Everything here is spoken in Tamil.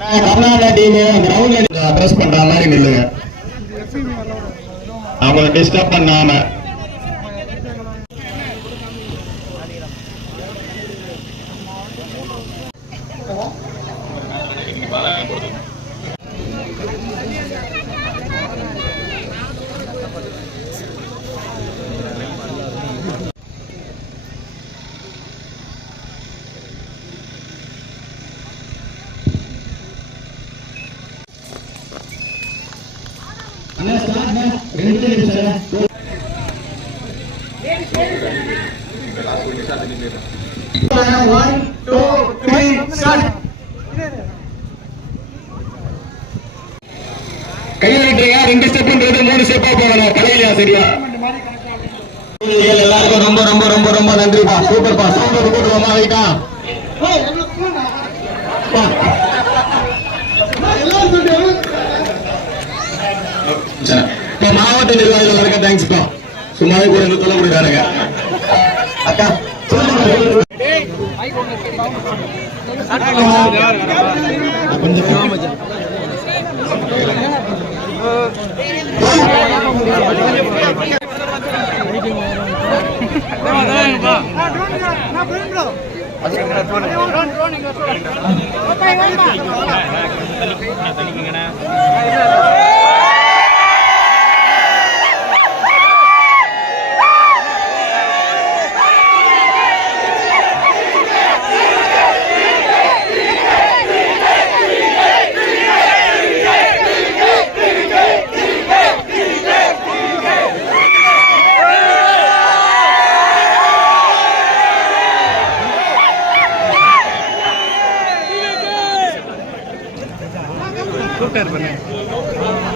கர்நாடகா டீம் கிரவுண்ட்ல அட்ரஸ் பண்ற மாதிரி நில்லுங்க, அவங்கள டிஸ்டர்ப் பண்ணாம. கையிலிட்டுங்க, 2 ஸ்டெப்ன்றது 3 ஸ்டெப்பா போகணும். கலையிலையா சரியா? எல்லாருக்கும் ரொம்ப ரொம்ப ரொம்ப ரொம்ப நன்றிப்பா. சூப்பர்ப்பா. சூப்பர் கூட்டுவோமா வைட்டா மாவட்ட நிர்வாகிகள் இருக்க தேங்க்ஸ்ப்பா. சும்மாவே கூட என்ன சொல்ல முடியாதுங்க அக்கா. கூப்பிட்டாரு